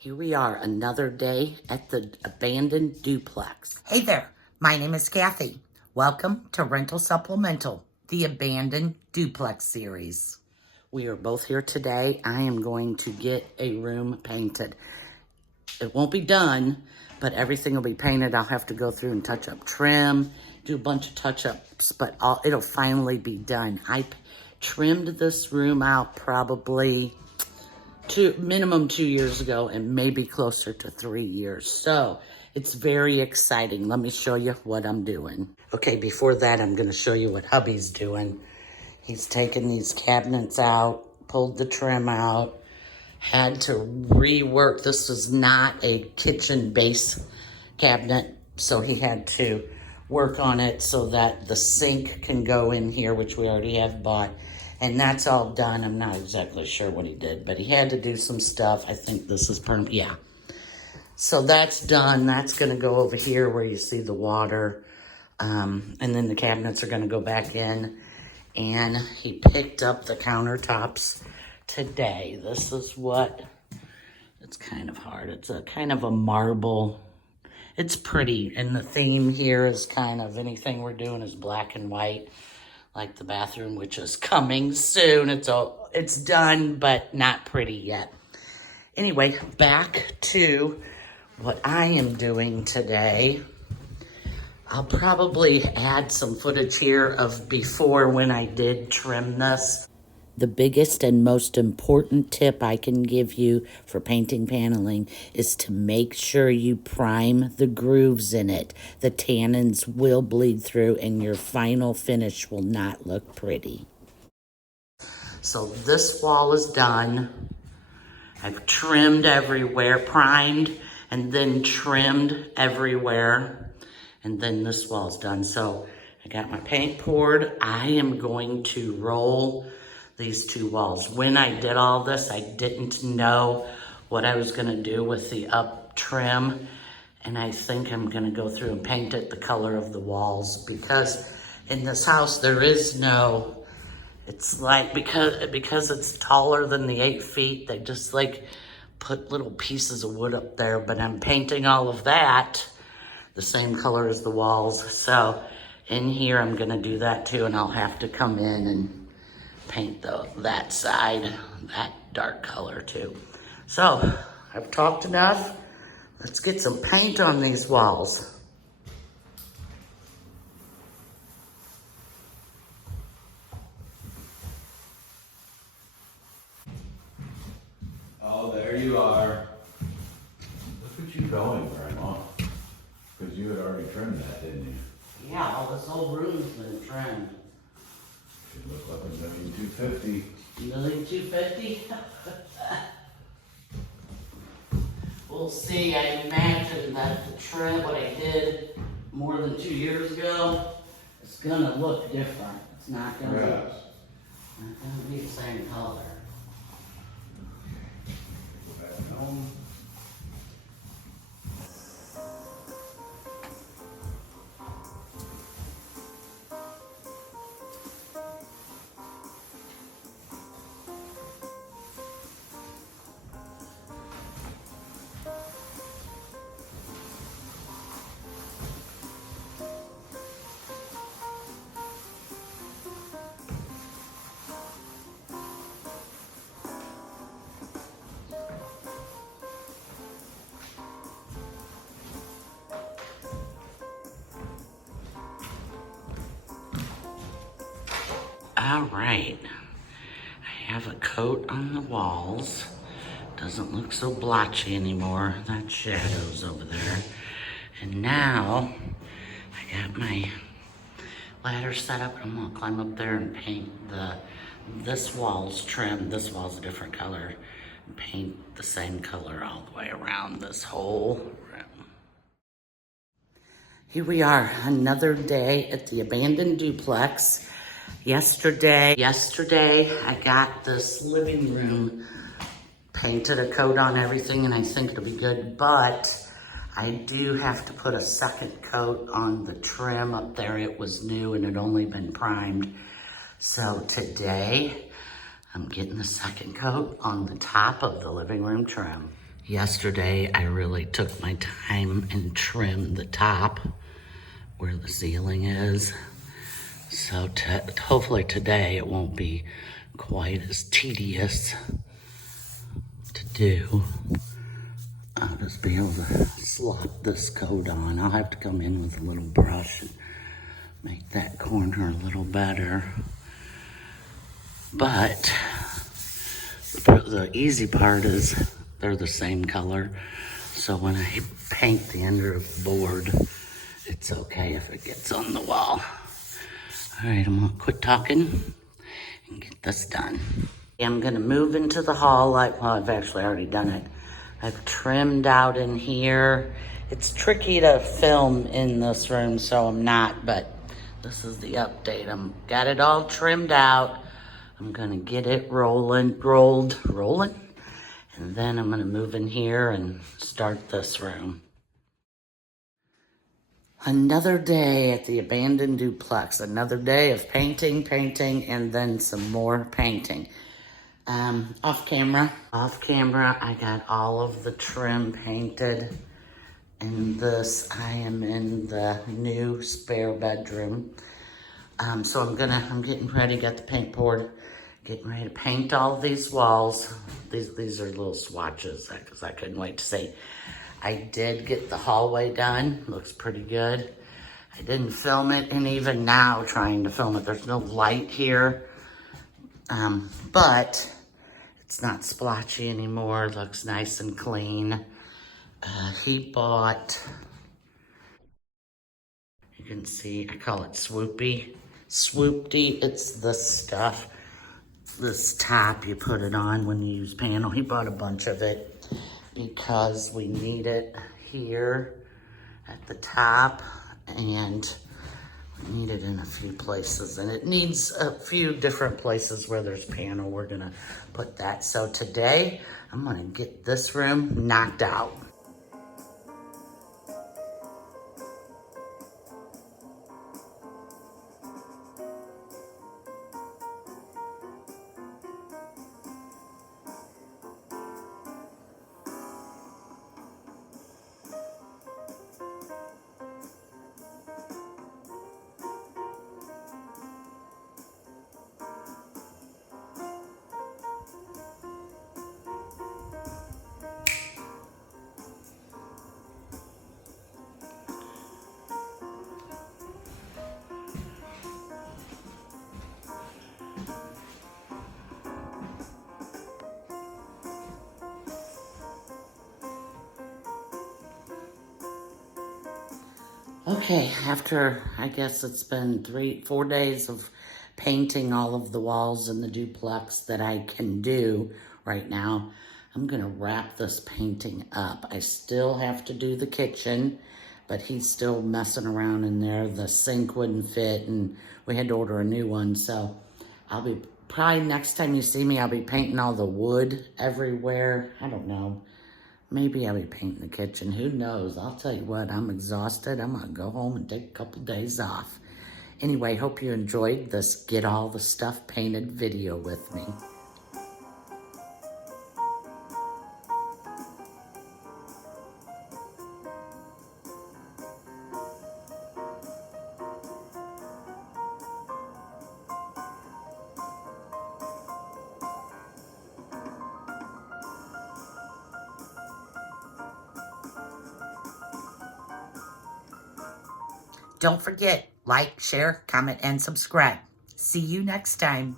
Here we are, another day at the abandoned duplex. Hey there, my name is Kathy. Welcome to Rental Supplemental, the Abandoned Duplex series. We are both here today. I am going to get a room painted. It won't be done, but everything will be painted. I'll have to go through and touch up trim, do a bunch of touch-ups, but it'll finally be done. I trimmed this room out probably minimum 2 years ago and maybe closer to 3 years. So it's very exciting. Let me show you what I'm doing. Okay, before that, I'm gonna show you what hubby's doing. He's taken these cabinets out, pulled the trim out, had to rework. This was not a kitchen base cabinet, so he had to work on it so that the sink can go in here, which we already have bought. And that's all done. I'm not exactly sure what he did, but he had to do some stuff. I think this is permanent. Yeah. So that's done. That's going to go over here where you see the water. And then the cabinets are going to go back in. And he picked up the countertops today. This is what, it's kind of hard. It's a kind of a marble. It's pretty. And the theme here is kind of anything we're doing is black and white. Like the bathroom, which is coming soon. It's done, but not pretty yet. Anyway, back to what I am doing today. I'll probably add some footage here of before when I did trim this. The biggest and most important tip I can give you for painting paneling is to make sure you prime the grooves in it. The tannins will bleed through and your final finish will not look pretty. So this wall is done. I've trimmed everywhere, primed, and then trimmed everywhere. And then this wall's done. So I got my paint poured. I am going to roll these two walls. When I did all this, I didn't know what I was gonna do with the up trim. And I think I'm gonna go through and paint it the color of the walls, because in this house, there is no, it's like, because it's taller than the 8 feet, they just like put little pieces of wood up there, but I'm painting all of that the same color as the walls. So in here, I'm gonna do that too, and I'll have to come in and paint that side, that dark color too. So I've talked enough. Let's get some paint on these walls. Oh, there you are. Look at you going, Grandma. Because you had already trimmed that, didn't you? Yeah, all this whole room's been trimmed. Should look like $1,250,000. $1,250,000? We'll see. I imagine that the trim, what I did more than 2 years ago, is gonna look different. It's not gonna, Yes. not gonna be the same color. Go back home. All right, I have a coat on the walls. Doesn't look so blotchy anymore. That shadow's over there. And now I got my ladder set up. I'm gonna climb up there and paint this wall's trimmed. This wall's a different color. And paint the same color all the way around this whole room. Here we are, another day at the abandoned duplex. Yesterday, I got this living room, painted a coat on everything, and I think it'll be good, but I do have to put a second coat on the trim up there. It was new and it only been primed. So today, I'm getting the second coat on the top of the living room trim. Yesterday, I really took my time and trimmed the top where the ceiling is. So hopefully today it won't be quite as tedious to do. I'll just be able to slop this coat on. I'll have to come in with a little brush and make that corner a little better. But the easy part is they're the same color. So when I paint the under of the board, it's okay if it gets on the wall. All right, I'm gonna quit talking and get this done. I'm gonna move into the hall. Well, I've actually already done it. I've trimmed out in here. It's tricky to film in this room, so I'm not, but this is the update. Got it all trimmed out. I'm gonna get it rolling, and then I'm gonna move in here and start this room. Another day at the abandoned duplex. Another day of painting, and then some more painting. Off camera, I got all of the trim painted. And this, I am in the new spare bedroom. So I'm getting ready, got the paint poured, getting ready to paint all of these walls. These are little swatches, because I couldn't wait to see. I did get the hallway done, looks pretty good. I didn't film it, and even now trying to film it, there's no light here. But it's not splotchy anymore, it looks nice and clean. He bought, you can see, I call it swoopy. Swoopty, it's this stuff. This top, you put it on when you use panel. He bought a bunch of it because we need it here at the top, and we need it in a few places, and it needs a few different places where there's panel. We're gonna put that. So today, I'm gonna get this room knocked out. Okay, after, I guess it's been 4 days of painting all of the walls in the duplex that I can do right now, I'm gonna wrap this painting up. I still have to do the kitchen, but he's still messing around in there. The sink wouldn't fit, and we had to order a new one, so I'll be, probably next time you see me, I'll be painting all the wood everywhere. I don't know. Maybe I'll be painting the kitchen. Who knows? I'll tell you what, I'm exhausted. I'm going to go home and take a couple days off. Anyway, hope you enjoyed this Get All the Stuff Painted video with me. Don't forget, like, share, comment, and subscribe. See you next time.